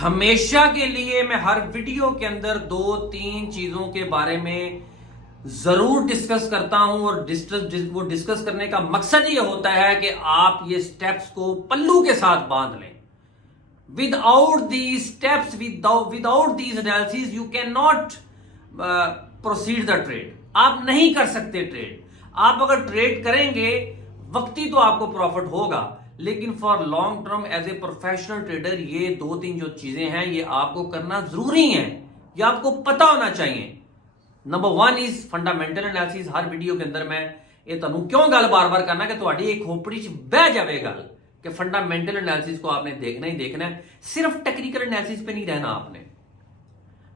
हमेशा के लिए मैं हर वीडियो के अंदर 2-3 चीजों के बारे में जरूर डिस्कस करता हूं और वो डिस्कस करने का मकसद ये होता है कि आप ये स्टेप्स को पल्लू के साथ बांध लें। Without these steps, without these analysis you can not proceed the trade. आप नहीं कर सकते ट्रेड। आप अगर ट्रेड करेंगे वक्ती तो आपको प्रॉफिट होगा, लेकिन for long term as a professional trader ये 2-3 जो चीजें हैं ये आपको करना जरूरी है, ये आपको पता होना चाहिए। Number 1 is fundamental analysis. Her video के अंदर मैं ये तुहानू क्यों गल बार बार करना कि तुहाडी एक खोपड़ी च बह जावे गल कि फंडामेंटल एनालिसिस को आपने देखना ही देखना है। सिर्फ टेक्निकल एनालिसिस पे नहीं रहना आपने।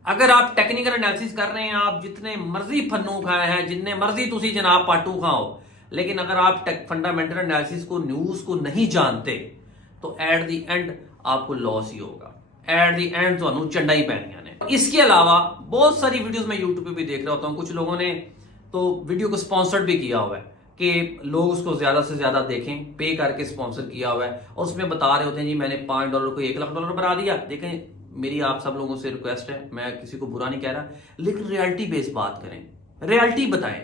अगर आप टेक्निकल एनालिसिस कर रहे हैं, आप जितने मर्जी फन्नू खाए हैं, जितने मर्जी तुसी जनाब पाटू खाओ, लेकिन अगर आप फंडामेंटल एनालिसिस को, न्यूज को नहीं जानते तो एट द एंड आपको लॉस ही होगा। एट द एंड तो चंडा ही पैनिया ने। इसके अलावा बहुत सारी वीडियोस मैं यूट्यूब पे भी देख रहा होता हूं। कुछ लोगों ने तो वीडियो को स्पॉन्सर्ड भी किया हुआ है कि लोग उसको ज्यादा से ज्यादा देखें, पे करके स्पॉन्सर किया हुआ है और उसमें बता रहे होते हैं जी मैंने $5 को $1,00,000 बना दिया। देखें, मेरी आप सब लोगों से रिक्वेस्ट है, मैं किसी को बुरा नहीं कह रहा, लेकिन रियलिटी बेस्ड बात करें, रियलिटी बताएं।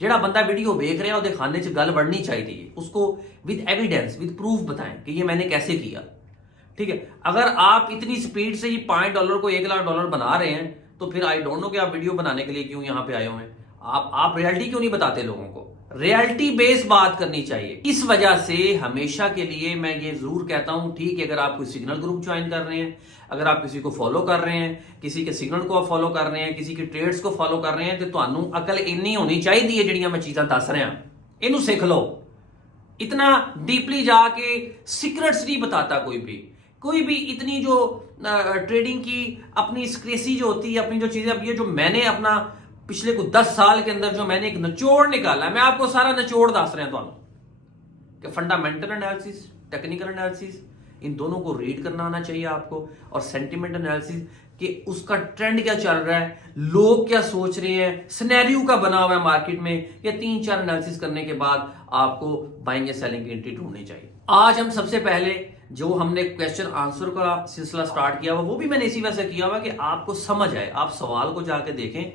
जेड़ा बंदा वीडियो देख रहे हैं दिखाने च गल बढ़नी चाहिए, उसको विद एविडेंस, विद प्रूफ बताएं कि ये मैंने कैसे किया। ठीक है, अगर आप इतनी स्पीड से ही $5 को $1,00,000 बना रहे हैं तो फिर आई डोंट नो कि आप वीडियो बनाने के लिए क्यों यहां पे आए हुए हैं। आप रियलिटी क्यों नहीं बताते लोगों को? रियलिटी बेस्ड बात करनी चाहिए। इस वजह से हमेशा के लिए मैं ये जरूर कहता हूं, ठीक है, अगर आप कोई सिग्नल ग्रुप ज्वाइन कर रहे हैं, अगर आप किसी को फॉलो कर रहे हैं, किसी के सिग्नल को फॉलो कर रहे हैं, किसी के ट्रेड्स को फॉलो कर रहे हैं, तो तुहानू अकल इन्नी होनी चाहिए जिहड़ियां मैं चीजां दस रहा, इनू सीख लो। इतना डीपली जाके सीक्रेट्स नहीं बताता कोई भी इतनी जो ट्रेडिंग की अपनी स्क्रेसी जो होती है, अपनी जो चीजें, अब ये जो मैंने अपना पिछले को 10 साल के अंदर जो मैंने एक निचोड़ निकाला है, मैं आपको सारा निचोड़ दस रहा हूं कि फंडामेंटल एनालिसिस, टेक्निकल एनालिसिस, इन दोनों को रीड करना आना चाहिए आपको, और सेंटिमेंट एनालिसिस कि उसका ट्रेंड क्या चल रहा है, लोग क्या सोच रहे हैं, सिनेरियो का बना हुआ है मार्केट में। ये 3-4 एनालिसिस करने के बाद आपको बाइंग या सेलिंग की एंट्री ढूंढनी चाहिए। आज हम सबसे पहले जो हमने क्वेश्चन आंसर का सिलसिला स्टार्ट किया हुआ, वो भी मैंने इसी वजह से किया हुआ कि आपको समझ आए, आप सवाल को जाके देखें।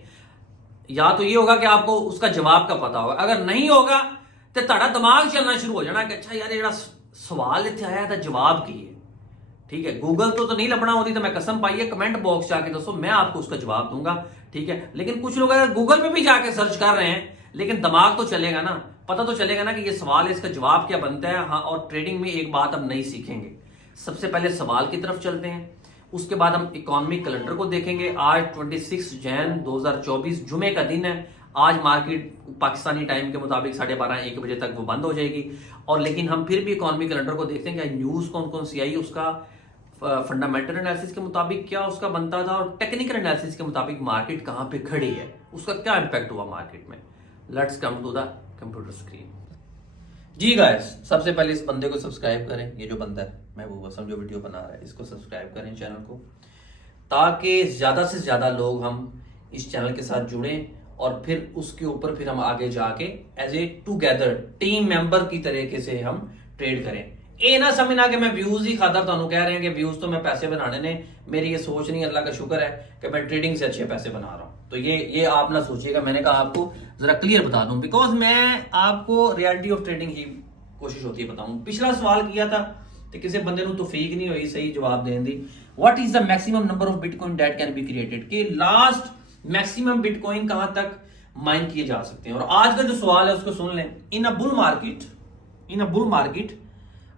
या तो ये होगा कि आपको उसका जवाब का पता होगा, अगर नहीं होगा तो ਤੁਹਾਡਾ दिमाग चलना शुरू हो जाना कि अच्छा यार ये सवाल इतने आया था जवाब की है। ठीक है, गूगल तो नहीं लभना होती तो मैं कसम पाई है, कमेंट बॉक्स जाके दसो, मैं आपको उसका जवाब दूंगा। ठीक है, लेकिन कुछ लोग अगर गूगल पे भी जाके सर्च कर रहे हैं, लेकिन दिमाग तो चलेगा ना, पता तो चलेगा ना कि ये सवाल है, इसका जवाब क्या बनता है। हाँ, और ट्रेडिंग में एक बात अब नहीं सीखेंगे, सबसे पहले सवाल की तरफ चलते हैं, उसके बाद हम इकोनॉमिक कैलेंडर को देखेंगे। आज 26 जैन 2024 जुमे का दिन है। आज मार्केट पाकिस्तानी टाइम के मुताबिक 12:30-1 बजे तक वो बंद हो जाएगी, और लेकिन हम फिर भी इकोनॉमिक कैलेंडर को देखते हैं कि न्यूज कौन कौन सी आई, उसका फंडामेंटल एनालिसिस के मुताबिक क्या उसका बनता था, और टेक्निकल एनालिसिस के मुताबिक मार्केट कहां पे खड़ी है, उसका क्या इंपैक्ट हुआ मार्केट में। Let's come to the computer screen. जी गाइस, सबसे पहले इस बंदे को सब्सक्राइब करें। ये जो बंदा है महबूब हसन जो वीडियो बना रहा है, इसको सब्सक्राइब करें चैनल को, ताकि ज्यादा से ज्यादा लोग हम इस चैनल के साथ जुड़ें और फिर उसके ऊपर फिर हम आगे जाके as a together team member की तरीके से हम ट्रेड करें। ये ना समझना कि मैं व्यूज ही खातर तुहानू कह रहे हैं कि व्यूज तो मैं पैसे बनाने ने, मेरी ये सोच नहीं, अल्लाह का शुक्र है कि मैं ट्रेडिंग से अच्छे पैसे बना रहा हूं। तो ये आप ना सोचिएगा, मैंने कहा आपको जरा क्लियर बता दूं, बिकॉज मैं आपको रियलिटी ऑफ ट्रेडिंग ही कोशिश होती है बताऊं। पिछला सवाल किया था तो किसी बंदे ਨੂੰ तौफीक नहीं हुई सही जवाब देने दी। What is the maximum number of bitcoin that can be created, कि लास्ट मैक्सिमम बिटकॉइन कहां तक माइन किए जा सकते हैं। और आज का जो सवाल है उसको सुन लें। In a bull market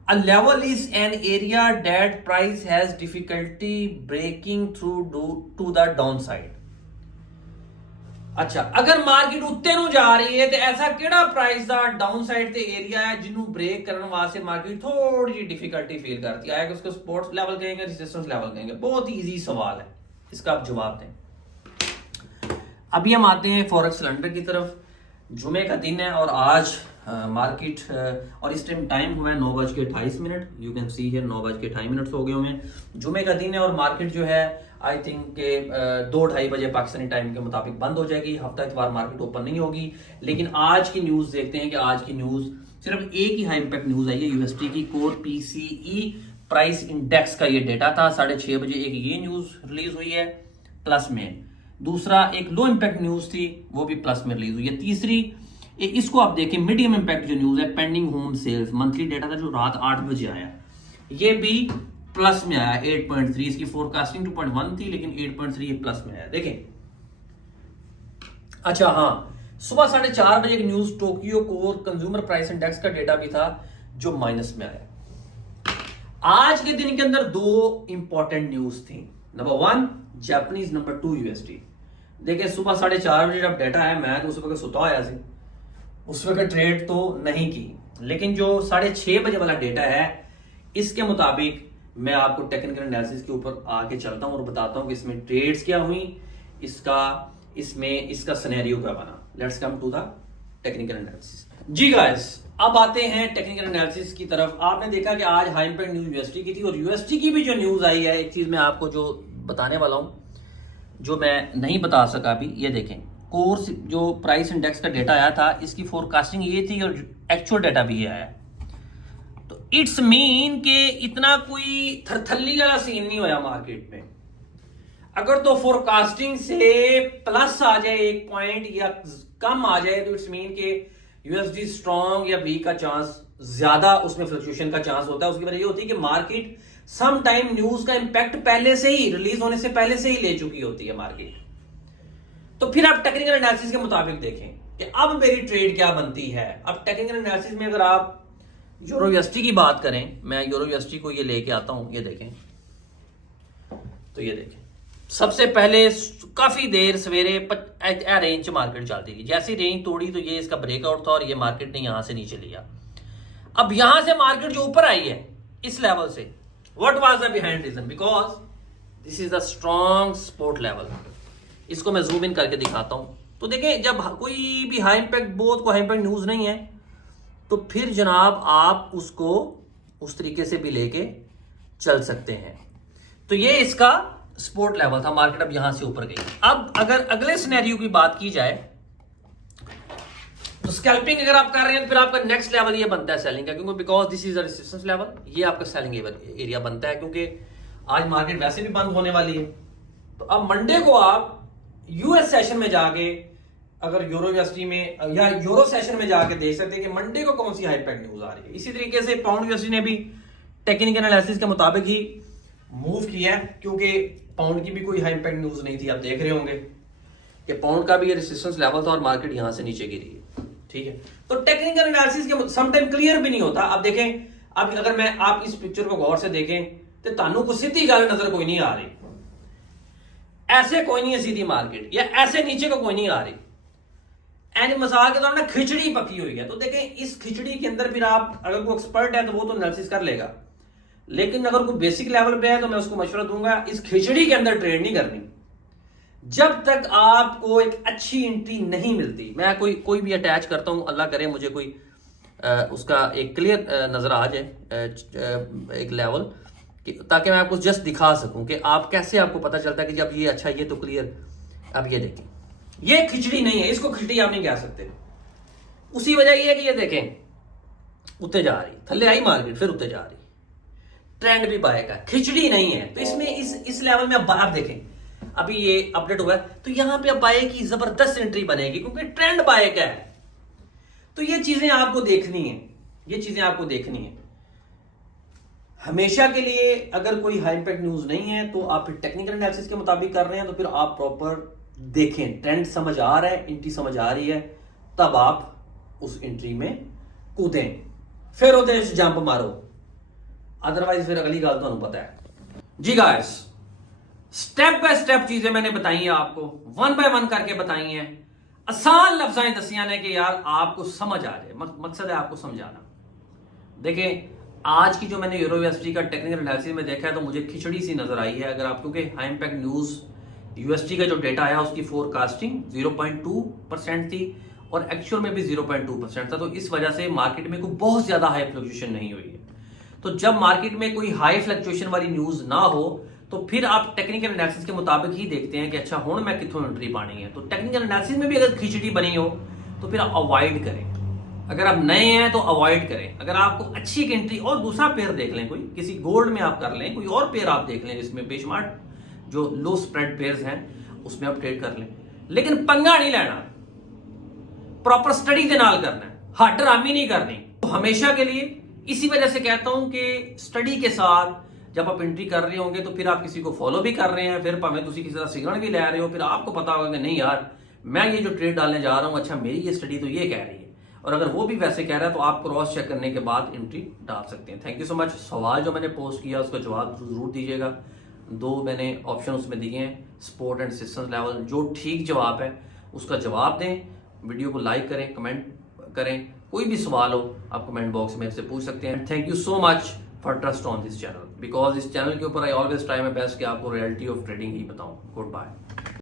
a level is an area that price has difficulty breaking through to the downside। अच्छा, अगर मार्केट उत्ते नु जा रही है तो ऐसा केड़ा प्राइस दा डाउनसाइड ते एरिया है जिन्नू ब्रेक करने वास्ते मार्केट थोड़ी जी डिफिकल्टी फील करती है। उसको सपोर्ट लेवल कहेंगे, रेजिस्टेंस लेवल कहेंगे। बहुत ही इजी सवाल है, इसका आप जवाब दें। अभी हम आते हैं फॉरेक्स कैलेंडर की तरफ। जुमे का दिन है और आज मार्केट और इस टाइम हुआ है 9:28। यू कैन सी हियर 9:28 हो गए हुए हैं। जुमे का दिन है और मार्केट जो है आई थिंक के 2-2:30 बजे पाकिस्तानी टाइम के मुताबिक बंद हो जाएगी। हफ्ता इतवार मार्केट ओपन नहीं होगी। लेकिन आज की न्यूज देखते हैं कि आज की न्यूज सिर्फ एक ही हाई इंपैक्ट न्यूज आई है यूएसडी की। कोर पीसीई प्राइस इंडेक्स का ये डेटा था 6:30 बजे। एक ये न्यूज रिलीज हुई है प्लस में, दूसरा एक लो इंपैक्ट न्यूज थी वो भी प्लस में रिलीज हुई है, तीसरी इसको आप देखें मीडियम इंपैक्ट जो न्यूज है pending home sales monthly data था जो रात 8 बजे आया, ये भी प्लस में आया 8.3। इसकी फोरकास्टिंग 2.1 थी लेकिन 8.3 ये प्लस में आया। देखें अच्छा हाँ, सुबह 4:30 बजे एक news Tokyo core consumer price index का डेटा भी था जो माइनस में आया। आज के दिन के अंदर दो इंपॉर्टेंट न्यूज थी, नंबर 1 जापानीज, नंबर 2 यूएसडी। देखिए सुबह 4:30 बजे जब डेटा आया मैं तो उस वक्त सुता आया सी, उस वक्त ट्रेड तो नहीं की, लेकिन जो 6:30 बजे वाला डेटा है इसके मुताबिक मैं आपको टेक्निकल एनालिसिस के ऊपर आके चलता हूं और बताता हूं कि इसमें ट्रेड्स क्या हुई, इसका सिनेरियो क्या बना। Let's come to the technical analysis. जी गाइस, अब आते हैं टेक्निकल एनालिसिस की तरफ। आपने देखा कि आज हाई इंपैक्ट न्यूज यूएसडी की थी और यूएसडी की भी जो न्यूज आई है, एक चीज मैं आपको जो बताने वाला हूं जो मैं नहीं बता सका अभी, ये देखें कोर्स जो प्राइस इंडेक्स का डेटा आया था इसकी फोरकास्टिंग ये थी और एक्चुअल डेटा भी ये आया। तो इट्स मीन के इतना कोई थरथल्ली वाला सीन नहीं होया मार्केट में। अगर तो फोरकास्टिंग से प्लस आ जाए 1 पॉइंट या कम आ जाए तो इट्स मीन के यूएसडी स्ट्रॉन्ग या वीक का चांस ज्यादा, उसमें फ्लक्चुएशन का चांस होता है। उसकी वजह ये होती है कि मार्केट सम टाइम न्यूज का इंपैक्ट पहले से ही रिलीज होने से पहले से ही ले चुकी होती है मार्केट। तो फिर आप टेक्निकल एनालिसिस के मुताबिक देखें कि अब मेरी ट्रेड क्या बनती है। अब टेक्निकल एनालिसिस में अगर आप यूरो यूएसडी की बात करें, मैं यूरो यूएसडी को ये लेके आता हूं, ये देखें तो ये देखें सबसे पहले काफी देर सवेरे रेंज मार्केट चलती थी, जैसी रेंज तोड़ी तो ये इसका ब्रेकआउट था और ये मार्केट ने यहां से नीचे लिया। अब यहां से मार्केट जो ऊपर आई है इस लेवल से, what was the behind reason, because this is the strong support level. इसको मैं जूम इन करके दिखाता हूं। तो देखें जब कोई भी हाई इंपैक्ट बहुत को हाई इंपैक्ट न्यूज नहीं है तो फिर जनाब आप उसको उस तरीके से भी लेके चल सकते हैं। तो ये इसका सपोर्ट लेवल था, मार्केट अब यहां से ऊपर गई। अब अगर अगले सिनेरियो की बात की जाए तो स्कैल्पिंग अगर आप कर रहे हैं तो फिर आपका नेक्स्ट लेवल ये बनता है सेलिंग का, क्योंकि because this is a resistance level, ये आपका सेलिंग एरिया बनता है क्योंकि आज मार्केट वैसे भी बंद होने वाली है। तो अब मंडे को आप यूएस सेशन में जाके अगर यूरो यूएसडी में या यूरो सेशन में जाके देख सकते हैं कि मंडे को कौन सी हाई इंपैक्ट न्यूज आ रही है। इसी तरीके से पाउंड यूएसडी ने भी टेक्निकल एनालिसिस के मुताबिक ही मूव किया है, क्योंकि पाउंड की भी कोई हाई इंपैक्ट न्यूज नहीं थी। आप देख रहे होंगे कि पाउंड का भी ये रेजिस्टेंस लेवल था और मार्केट यहां से नीचे गिरी है। ठीक है, तो टेक्निकल एनालिसिस के समटाइम क्लियर भी नहीं होता। अब देखें, अब अगर मैं आप इस पिक्चर को गौर से देखें तो तानू को सीधी गल नजर कोई नहीं आ रही, ऐसे कोई नहीं है सीधी मार्केट, या ऐसे नीचे को कोई नहीं आ रही। एंड मिसाल के तौर पर खिचड़ी पकी हुई है। तो देखें इस खिचड़ी के अंदर फिर आप अगर कोई एक्सपर्ट है तो वो तो एनालिसिस कर लेगा, लेकिन अगर कोई बेसिक लेवल पे है तो मैं उसको मशवरा दूंगा इस खिचड़ी के अंदर ट्रेड नहीं करनी जब तक आपको एक अच्छी एंट्री नहीं मिलती। मैं कोई भी अटैच करता हूं, अल्लाह करे मुझे कोई उसका एक क्लियर नजर आ जाए एक लेवल, ताकि मैं आपको जस्ट दिखा सकूं कि आप कैसे, आपको पता चलता है कि जब ये अच्छा, ये तो क्लियर। अब ये देखें, ये खिचड़ी नहीं है, इसको खिचड़ी आप नहीं कह सकते। उसी वजह ये है कि ये देखें ऊपर जा रही, थल्ले आई मार्केट फिर ऊपर जा रही, ट्रेंड भी बाय का, खिचड़ी नहीं है। तो इसमें इस लेवल में अब आप देखें अभी ये अपडेट हुआ है तो यहां पे अब बाय की जबरदस्त एंट्री बनेगी क्योंकि ट्रेंड बाय का है। तो ये चीजें आपको देखनी है, ये चीजें आपको देखनी है हमेशा के लिए। अगर कोई हाई इंपैक्ट न्यूज नहीं है तो आप टेक्निकल एनालिसिस के मुताबिक कर रहे हैं तो फिर आप प्रॉपर देखें, ट्रेंड समझ आ रहा है, एंट्री समझ आ रही है, तब आप उस एंट्री में कूदें, फिर उधर जंप मारो, अदरवाइज फिर अगली गल तो पता है। जी गाइस, स्टेप बाय स्टेप चीजें मैंने बताई हैं आपको, 1 बाय 1 करके बताई हैं, आसान लफ्जाएं दसियां ने कि यार आपको समझ आ जाए। मकसद है आपको समझाना। देखिए आज की जो मैंने यूरो यूएसडी का टेक्निकल एनालिसिस में देखा है तो मुझे खिचड़ी सी नजर आई है। अगर आप, क्योंकि हाई इंपैक्ट न्यूज यूएसडी का जो डेटा आया उसकी फोरकास्टिंग 0.2% थी और एक्चुअल में भी 0.2% था, तो इस वजह से मार्केट में कोई बहुत ज्यादा हाई फ्लक्चुएशन नहीं हुई है। तो जब मार्केट में कोई हाई फ्लक्चुएशन वाली न्यूज ना हो तो फिर आप टेक्निकल एनालिसिस के मुताबिक ही देखते हैं कि अच्छा हुण मैं कितों एंट्री पानी है। तो टेक्निकल एनालिसिस में भी अगर खिचड़ी बनी हो तो फिर आप अवॉइड करें, अगर आप नए हैं तो अवॉइड करें। अगर आपको अच्छी एक एंट्री और दूसरा पेयर देख लें, कोई किसी गोल्ड में आप कर लें, कोई और पेयर आप देख लें जिसमें बेशुमार जो लो स्प्रेड पेयर्स हैं उसमें आप ट्रेड कर लें, लेकिन पंगा नहीं लेना, प्रॉपर स्टडी के नाल करना है, हटरामी नहीं करनी। तो हमेशा के लिए इसी वजह से कहता हूं कि स्टडी के साथ जब आप एंट्री कर रहे होंगे तो फिर आप किसी को फॉलो भी कर रहे हैं, फिर भावें तुसी किसी तरह सिग्नल भी ले रहे हो, फिर आपको पता होगा कि नहीं यार मैं ये जो ट्रेड डालने जा रहा हूं, अच्छा मेरी ये स्टडी तो ये कह रही है, और अगर वो भी वैसे कह रहा है तो आप क्रॉस चेक करने के बाद एंट्री डाल सकते हैं। Thank you so much. सवाल जो मैंने पोस्ट किया उसका जवाब जरूर दीजिएगा। 2 मैंने ऑप्शन उसमें दिए हैं, स्पोर्ट एंड सिस्टम्स लेवल। जो ठीक जवाब है उसका जवाब दें, वीडियो को लाइक करें, कमेंट करें, कोई भी सवाल हो आप कमेंट बॉक्स में से पूछ सकते हैं। Thank you so much for trust on this channel, because इस चैनल के ऊपर I always try my best कि आपको रियलिटी ऑफ ट्रेडिंग ही बताऊं। Good bye.